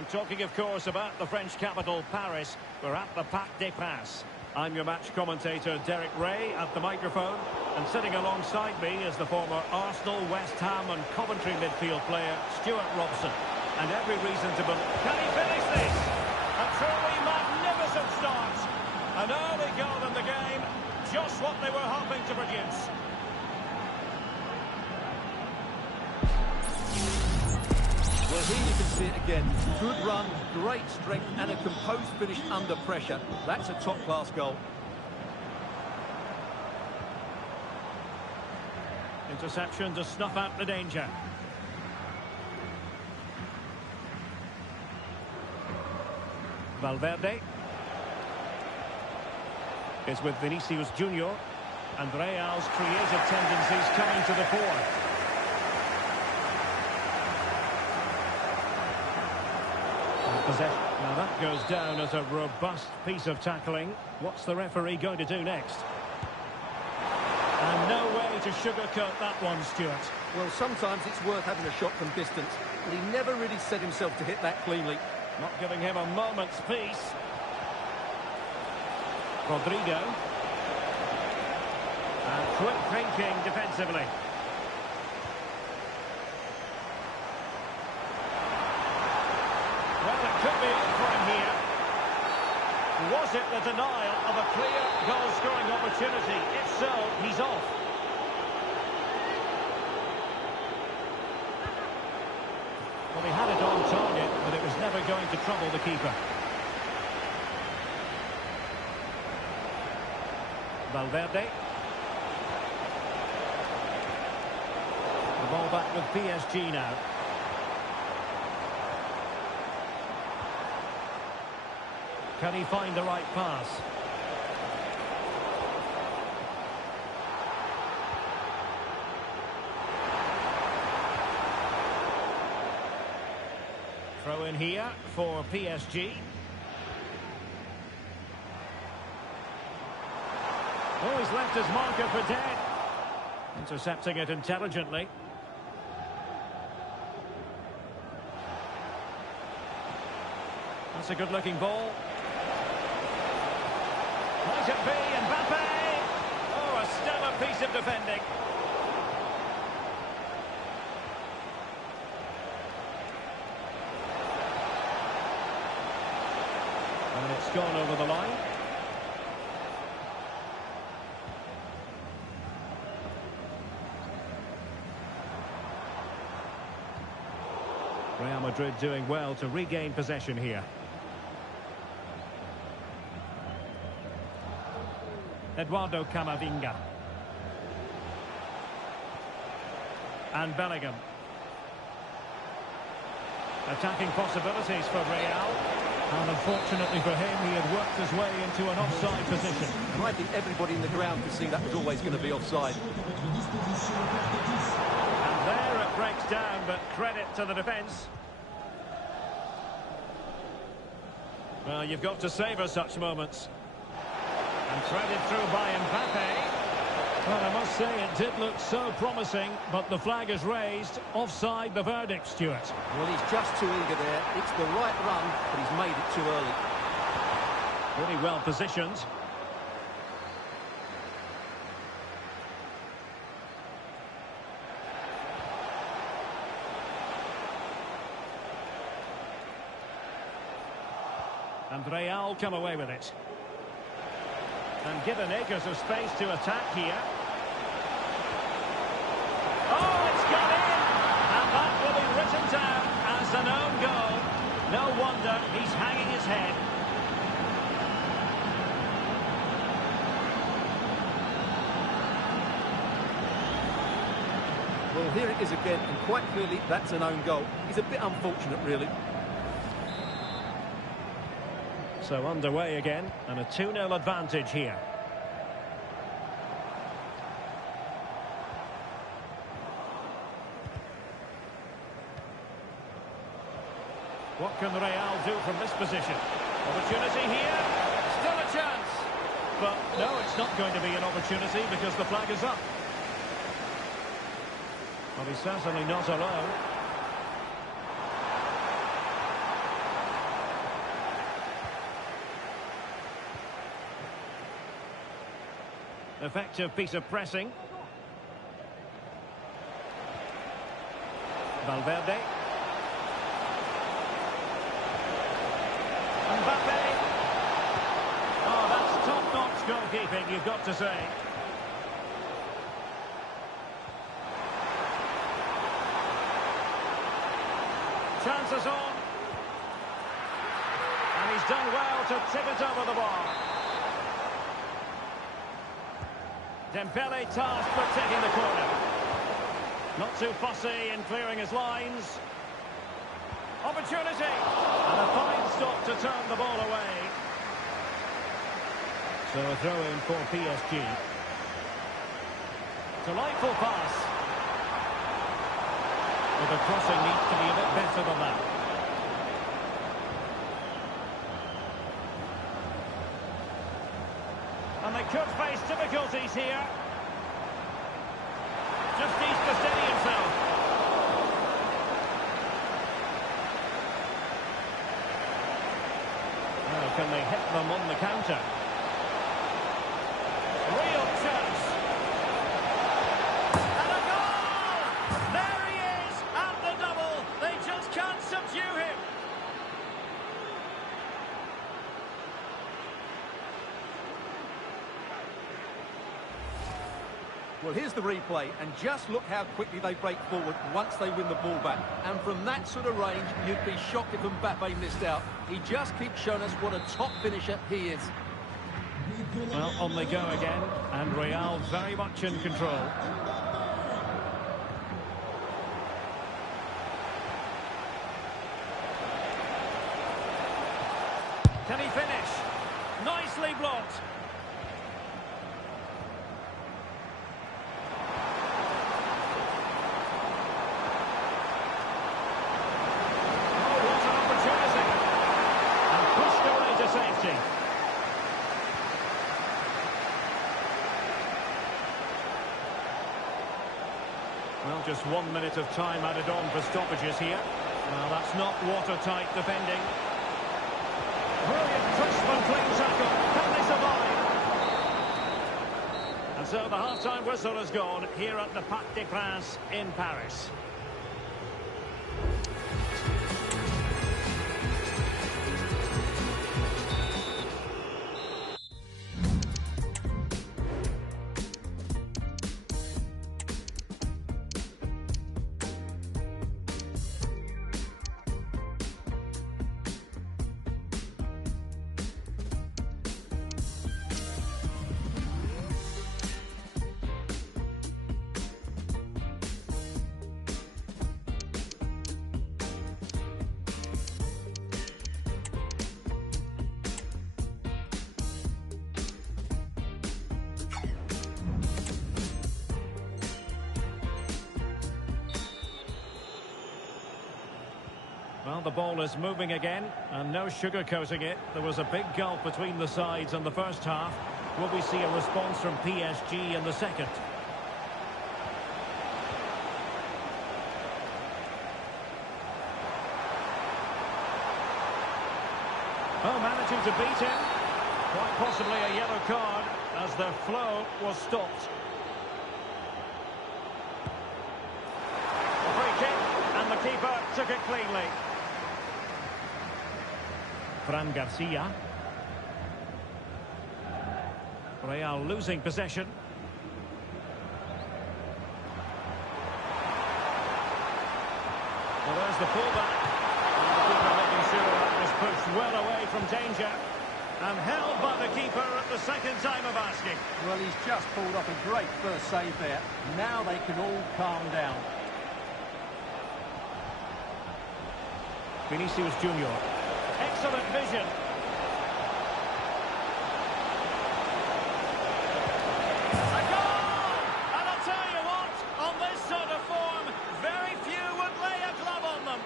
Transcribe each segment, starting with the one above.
I'm talking, of course, about the French capital, Paris. We're at the Parc des Princes. I'm your match commentator, Derek Ray, at the microphone. And sitting alongside me is the former Arsenal, West Ham and Coventry midfield player, Stuart Robson. And every reason to believe... Can he finish this? A truly magnificent start. An early goal in the game. Just what they were hoping to produce. Well, here you can see it again. Good run, great strength, and a composed finish under pressure. That's a top-class goal. Interception to snuff out the danger. Valverde is with Vinicius Junior, and Real's creative tendencies coming to the fore. Possession. Now that goes down as a robust piece of tackling. What's the referee going to do next? And no way to sugarcoat that one, Stuart. Well, sometimes it's worth having a shot from distance, but he never really set himself to hit that cleanly. Not giving him a moment's peace. Rodrigo. And quick thinking defensively. Well, it could be on for him here. Was it the denial of a clear goal-scoring opportunity? If so, he's off. Well, he had it on target, but it was never going to trouble the keeper. Valverde. The ball back with PSG now. Can he find the right pass? Throw in here for PSG. Oh, he's left his marker for dead. Intercepting it intelligently. That's a good-looking ball. Might it be Mbappe? Oh, a stellar piece of defending. And it's gone over the line. Real Madrid doing well to regain possession here. Eduardo Camavinga. And Bellingham. Attacking possibilities for Real. And unfortunately for him, he had worked his way into an offside position. And I think everybody in the ground could see that was always going to be offside. And there it breaks down, but credit to the defence. Well, you've got to savour such moments. And threaded through by Mbappe. Well, I must say it did look so promising, but the flag is raised. Offside the verdict, Stuart. Well, he's just too eager there. It's the right run, but he's made it too early. Really well positioned. And Real come away with it. And given acres of space to attack here. Oh, it's gone in! And that will be written down as an own goal. No wonder he's hanging his head. Well, here it is again, and quite clearly that's an own goal. He's a bit unfortunate, really. So underway again, and a 2-0 advantage here. What can Real do from this position? Opportunity here, still a chance. But no, it's not going to be an opportunity because the flag is up. Well, he's certainly not alone. Effective piece of pressing. Valverde. Mbappe. Oh, that's top-notch goalkeeping, you've got to say. Chances on. And he's done well to tip it over the bar. Dembele tasked with taking the corner. Not too fussy in clearing his lines. Opportunity. And a fine stop to turn the ball away. So a throw in for PSG. Delightful pass. But the crossing needs to be a bit better than that. And they could face difficulties here. Just needs to steady himself. Now, can they hit them on the counter? Real chance. And a goal! There he is at the double. They just can't subdue him. Well, here's the replay, and just look how quickly they break forward once they win the ball back. And from that sort of range, you'd be shocked if Mbappe missed out. He just keeps showing us what a top finisher he is. Well, on they go again, and Real very much in control. Can he finish? Nicely blocked. Safety. Well, just 1 minute of time added on for stoppages here. Well, that's not watertight defending. Brilliant crisp and clean tackle. Can they survive? And so the half-time whistle has gone here at the Parc des Princes in Paris. Well, the ball is moving again, and no sugarcoating it. There was a big gulf between the sides in the first half. Will we see a response from PSG in the second? Oh, managing to beat him. Quite possibly a yellow card as their flow was stopped. A free kick, and the keeper took it cleanly. Fran Garcia. Real losing possession. Well, there's the fullback. And the keeper making sure that was pushed well away from danger. And held by the keeper at the second time of asking. Well, he's just pulled off a great first save there. Now they can all calm down. Vinicius Junior. Excellent vision. A goal! And I'll tell you what, on this sort of form, very few would lay a glove on them.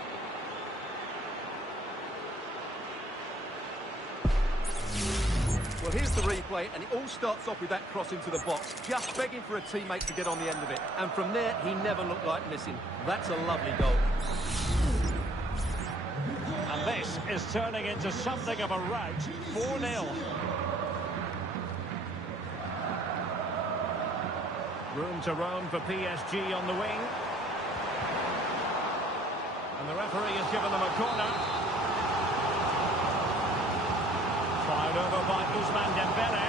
Well, here's the replay, and it all starts off with that cross into the box, just begging for a teammate to get on the end of it. And from there, he never looked like missing. That's a lovely goal. And this is turning into something of a rout. 4-0. Room to roam for PSG on the wing. And the referee has given them a corner. Fired over by Ousmane Dembele.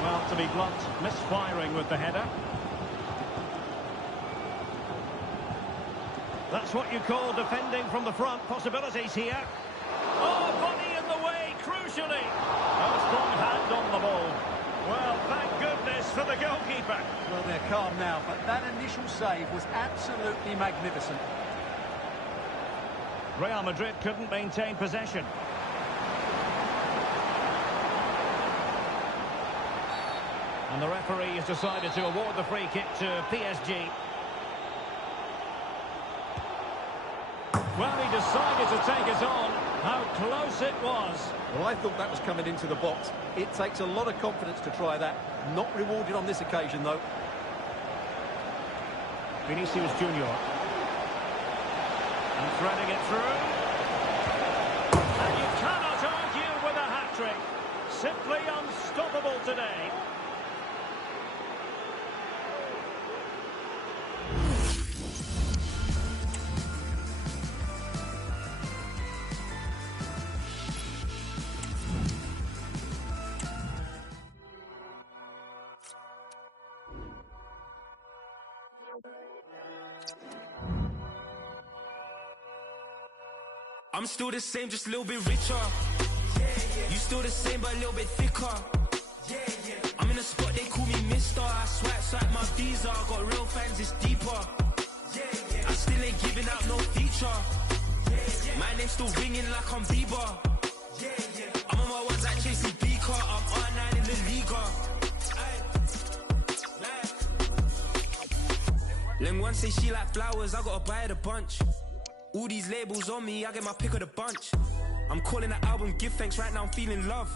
Well, to be blunt, misfiring with the header. That's what you call defending from the front. Possibilities here. Oh, body in the way, crucially. A strong hand on the ball. Well, thank goodness for the goalkeeper. Well, they're calm now, but that initial save was absolutely magnificent. Real Madrid couldn't maintain possession. And the referee has decided to award the free kick to PSG. Well, he decided to take it on. How close it was. Well, I thought that was coming into the box. It takes a lot of confidence to try that. Not rewarded on this occasion, though. Vinicius Junior. And threading it through. And you cannot argue with a hat-trick. Simply unstoppable today. I'm still the same, just a little bit richer. You still the same, but a little bit thicker. I'm in a spot, they call me Mister. I swipe my visa. I got real fans, it's deeper. I still ain't giving out no feature. My name's still ringing like I'm Bieber. I'm on my ones like Chasey Beaker. I'm R9 in the Liga. Lem one say she like flowers, I gotta buy her a bunch. All these labels on me, I get my pick of the bunch. I'm calling the album Give Thanks, right now I'm feeling love.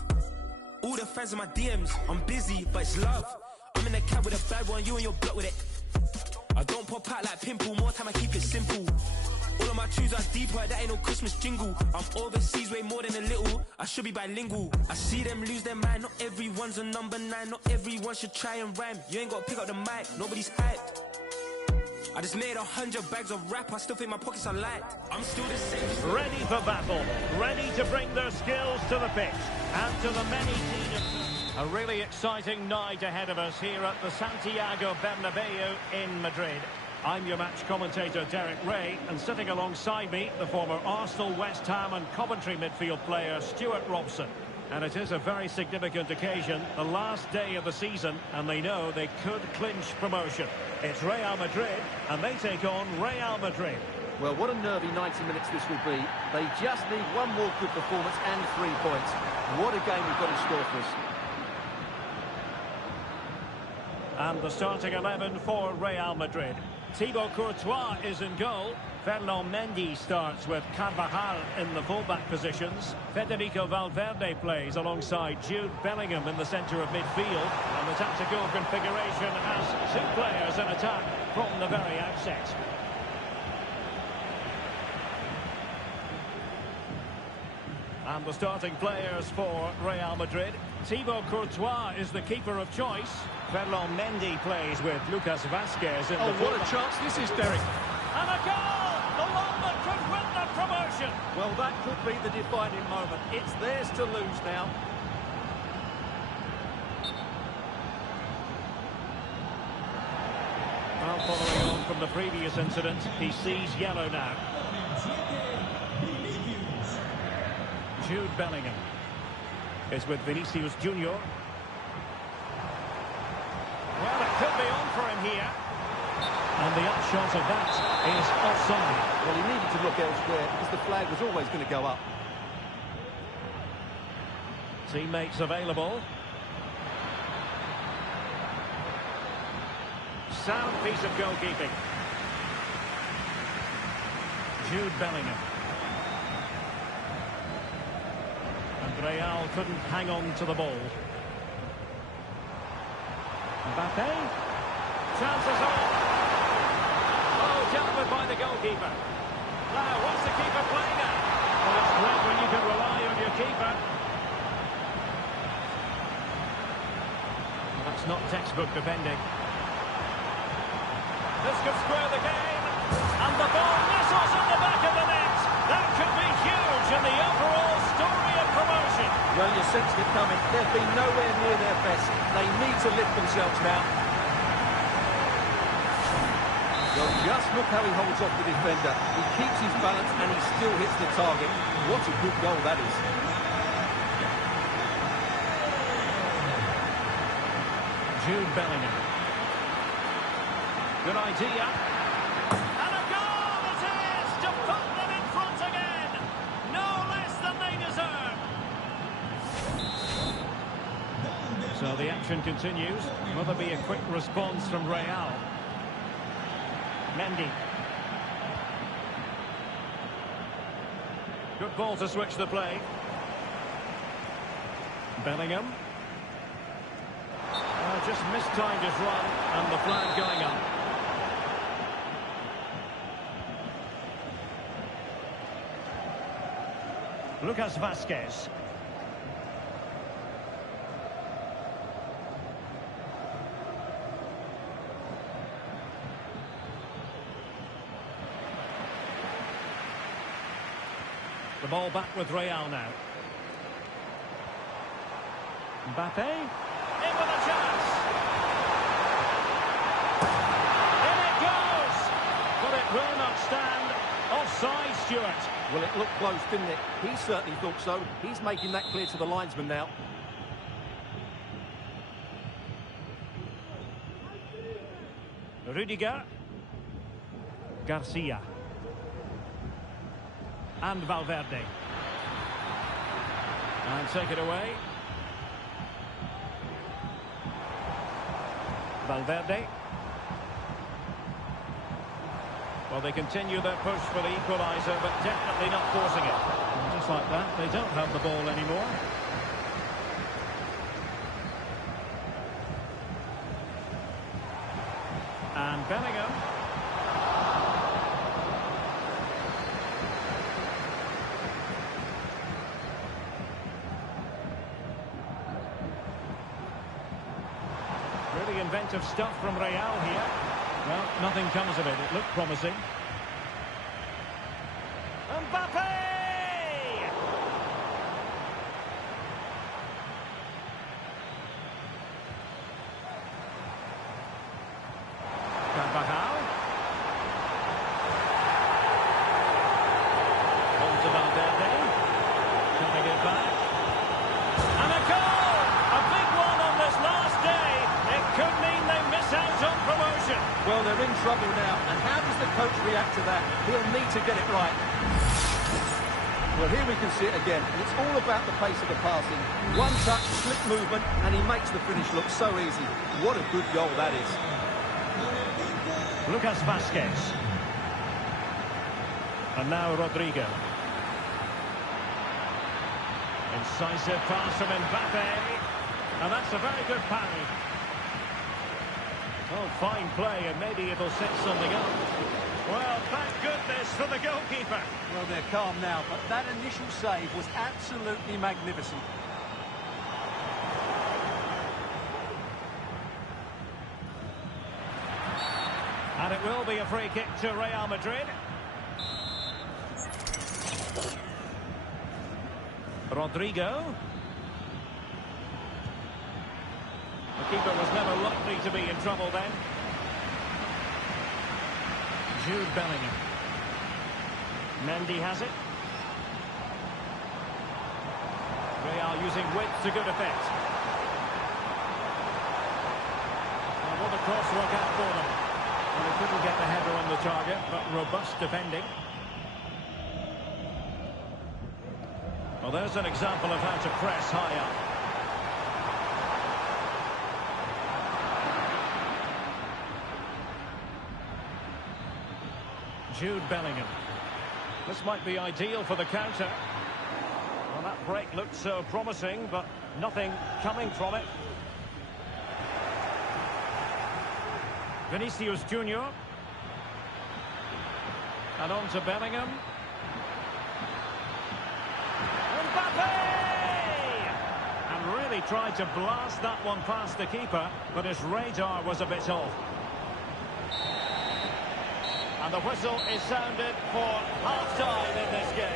All the fans in my DMs, I'm busy, but it's love. I'm in the cab with a bad one, you and your block with it. I don't pop out like pimple, more time I keep it simple. All of my tunes are deeper, that ain't no Christmas jingle. I'm overseas way more than a little, I should be bilingual. I see them lose their mind, not everyone's a number 9. Not everyone should try and rhyme. You ain't gotta pick up the mic, nobody's hyped. I just made 100 bags of rap, I still think my pockets are light. I'm still the same. Ready for battle, ready to bring their skills to the pitch and to the many teams. A really exciting night ahead of us here at the Santiago Bernabeu in Madrid. I'm your match commentator Derek Ray, and sitting alongside me, the former Arsenal, West Ham and Coventry midfield player Stuart Robson. And it is a very significant occasion, the last day of the season, and they know they could clinch promotion. It's Real Madrid, and they take on Real Madrid. Well, what a nervy 90 minutes this will be. They just need one more good performance and 3 points. What a game we've got in store for us. And the starting 11 for Real Madrid. Thibaut Courtois is in goal. Ferland Mendy starts with Carvajal in the fullback positions. Federico Valverde plays alongside Jude Bellingham in the centre of midfield. And the tactical configuration has 2 players in attack from the very outset. And the starting players for Real Madrid. Thibaut Courtois is the keeper of choice. Ferland Mendy plays with Lucas Vazquez in the what a chance this is, Derek. And a goal! The one that could win the promotion. Well, that could be the defining moment. It's theirs to lose now. Well, following on from the previous incident, he sees yellow now. Jude Bellingham is with Vinicius Junior. Well, it could be on for him here. And the upshot of that is offside. Well, he needed to look elsewhere because the flag was always going to go up. Teammates available. Sound piece of goalkeeping. Jude Bellingham. And Real couldn't hang on to the ball. Mbappe. Chances on. Oh, dealt with by the goalkeeper. Now, what's the keeper playing at? Well, it's great when you can rely on your keeper. Well, that's not textbook defending. This could square the game. And the ball nestles in the back of the net. That could be huge in the overall story of promotion. Well, you sensed it coming. They've been nowhere near their best. They need to lift themselves now. Well, just look how he holds off the defender. He keeps his balance and he still hits the target. What a good goal that is. Jude Bellingham. Good idea. And a goal it is to put them in front again. No less than they deserve. So the action continues. Will there be a quick response from Real? Mendy. Good ball to switch the play. Bellingham. Just mistimed his run and the flag going up. Lucas Vazquez. The ball back with Real now. Mbappe. In with a chance. In it goes. But it will not stand. Offside, Stuart. Well, it looked close, didn't it? He certainly thought so. He's making that clear to the linesman now. Rudiger. Garcia. And Valverde. And take it away. Valverde. Well, they continue their push for the equaliser, but definitely not forcing it. And just like that, they don't have the ball anymore. And Bellingham. Really inventive stuff from Real here. Well, nothing comes of it. It looked promising. Mbappe! Carvajal. On to Valverde. Coming it back. And a goal! A big one on this last day. It could mean they miss out on promotion. Well, they're in trouble now, and how does the coach react to that? He'll need to get it right. Well, here we can see it again, and it's all about the pace of the passing. One touch, slick movement, and he makes the finish look so easy. What a good goal that is. Lucas Vazquez. And now Rodrigo. Incisive pass from Mbappe. And that's a very good parry. Oh, fine play, and maybe it'll set something up. Well, thank goodness for the goalkeeper. Well, they're calm now, but that initial save was absolutely magnificent. And it will be a free kick to Real Madrid. Rodrigo. The keeper was never likely to be in trouble then. Jude Bellingham. Mendy has it. Real using width to good effect. And what a cross work out for them. Well, they couldn't get the header on the target, but robust defending. Well, there's an example of how to press high up. Jude Bellingham. This might be ideal for the counter. Well, that break looked so promising, but nothing coming from it. Vinicius Junior. And on to Bellingham. Mbappe! And really tried to blast that one past the keeper, but his radar was a bit off. And the whistle is sounded for half-time in this game.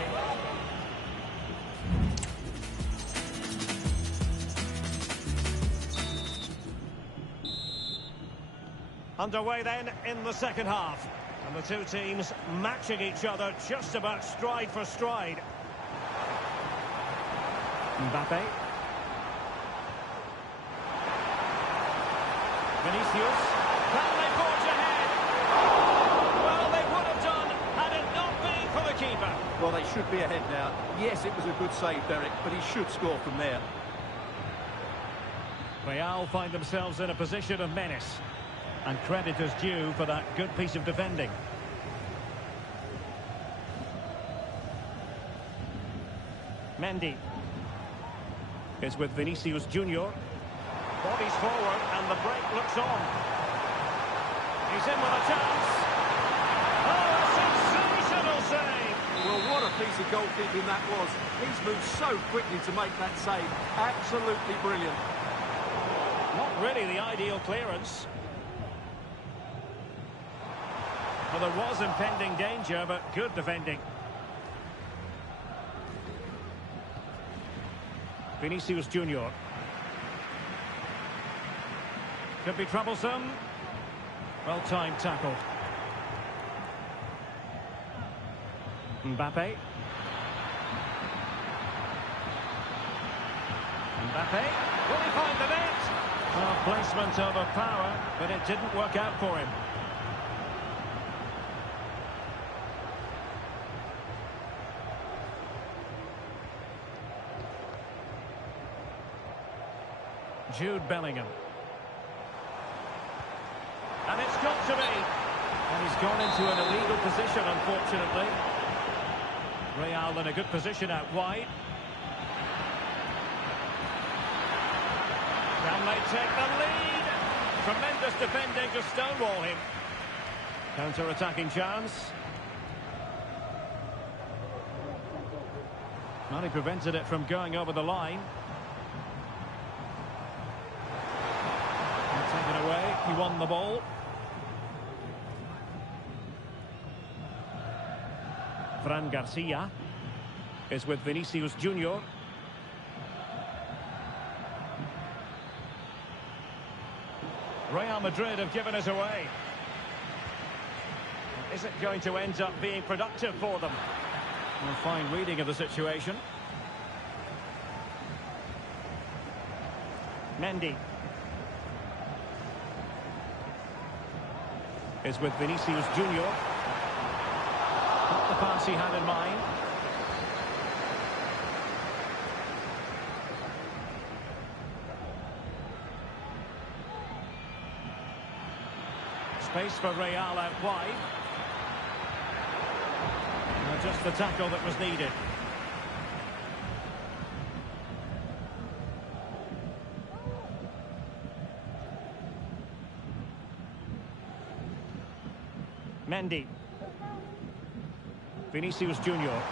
Underway then in the second half. And the two teams matching each other just about stride for stride. Mbappe. Vinicius. Can they forge ahead? Well, they would have done had it not been for the keeper. Well, they should be ahead now. Yes, it was a good save, Derek, but he should score from there. Real find themselves in a position of menace. And credit is due for that good piece of defending. Mendy is with Vinicius Junior. Bodies forward and the break looks on. He's in with a chance. Oh, a sensational save! Well, what a piece of goalkeeping that was. He's moved so quickly to make that save. Absolutely brilliant. Not really the ideal clearance. Well, there was impending danger, but good defending. Vinicius Junior. Could be troublesome. Well-timed tackle. Mbappe. Mbappe. Will he find the net? Well, placement over power, but it didn't work out for him. Jude Bellingham. And it's got to be. And he's gone into an illegal position, unfortunately. Real in a good position out wide. Can they take the lead? Tremendous defending to stonewall him. Counter-attacking chance. Well, he prevented it from going over the line. Taken away, he won the ball. Fran Garcia is with Vinicius Junior. Real Madrid have given us away. Is it going to end up being productive for them? A fine reading of the situation. Mendy is with Vinicius Junior. Not the pass he had in mind. Space for Real out wide. And just the tackle that was needed. Mendy. Vinicius Junior.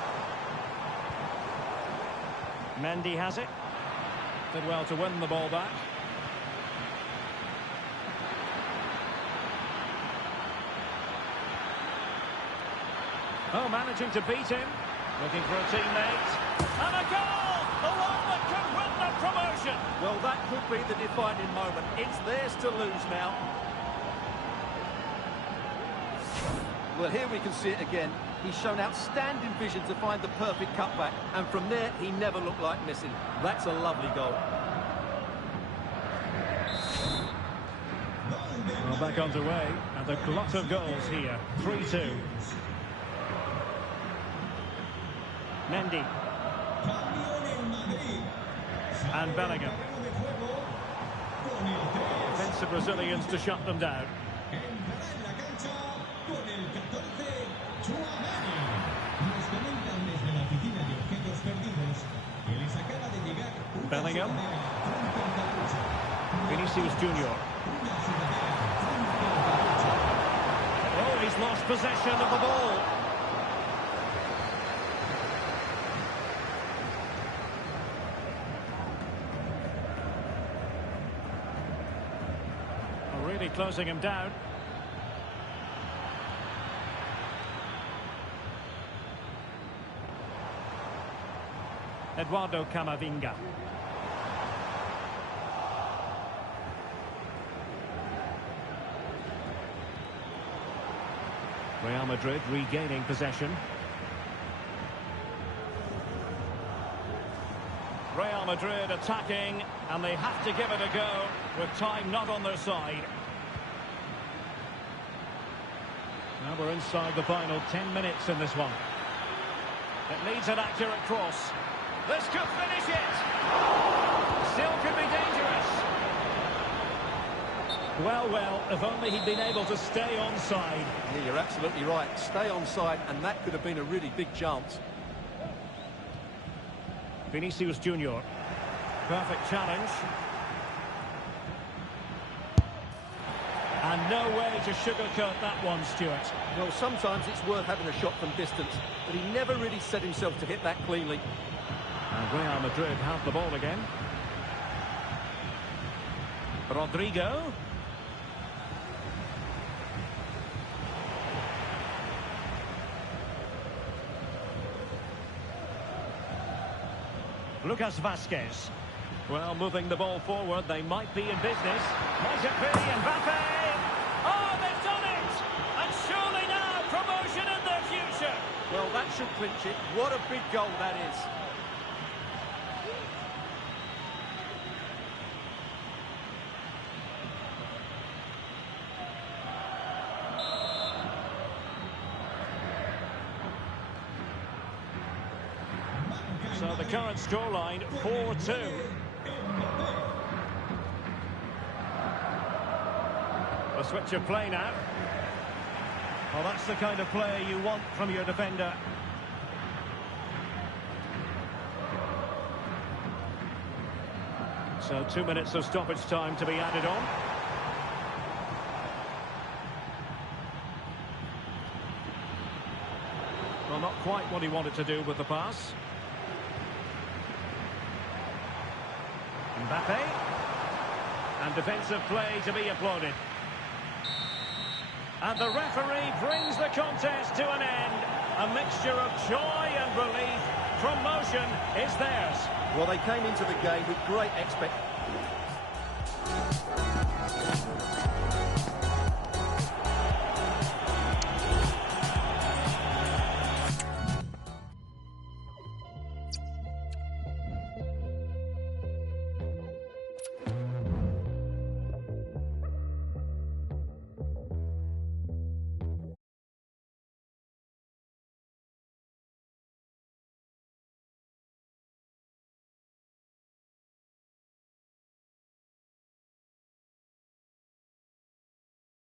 Mendy has it. Did well to win the ball back. Oh, managing to beat him. Looking for a teammate. And a goal! The one that could win the promotion. Well, that could be the defining moment. It's theirs to lose now. Well, here we can see it again. He's shown outstanding vision to find the perfect cutback. And from there, he never looked like missing. That's a lovely goal. Well, back underway. And a glut of goals here. 3-2. Mendy. And Bellingham. Defensive Brazilians to shut them down. Bellingham. Vinicius Junior. Oh, he's lost possession of the ball. Really closing him down. Eduardo Camavinga. Real Madrid regaining possession. Real Madrid attacking, and they have to give it a go, with time not on their side. Now we're inside the final 10 minutes in this one. It needs an accurate cross. This could finish it! Still could be dangerous. Well, if only he'd been able to stay onside. Yeah, you're absolutely right. Stay onside, and that could have been a really big chance. Vinicius Junior. Perfect challenge. And no way to sugarcoat that one, Stuart. Well, sometimes it's worth having a shot from distance, but he never really set himself to hit that cleanly. And Real Madrid have the ball again. Rodrigo. Lucas Vazquez. Well, moving the ball forward, they might be in business. Might it be Mbappe? Oh, they've done it! And surely now promotion in their future. Well, that should clinch it. What a big goal that is. So the current scoreline, 4-2. A switch of play now. Well, that's the kind of play you want from your defender. So 2 minutes of stoppage time to be added on. Well, not quite what he wanted to do with the pass. Mbappe. And defensive play to be applauded. And the referee brings the contest to an end. A mixture of joy and relief. Promotion is theirs. Well, they came into the game with great expectations.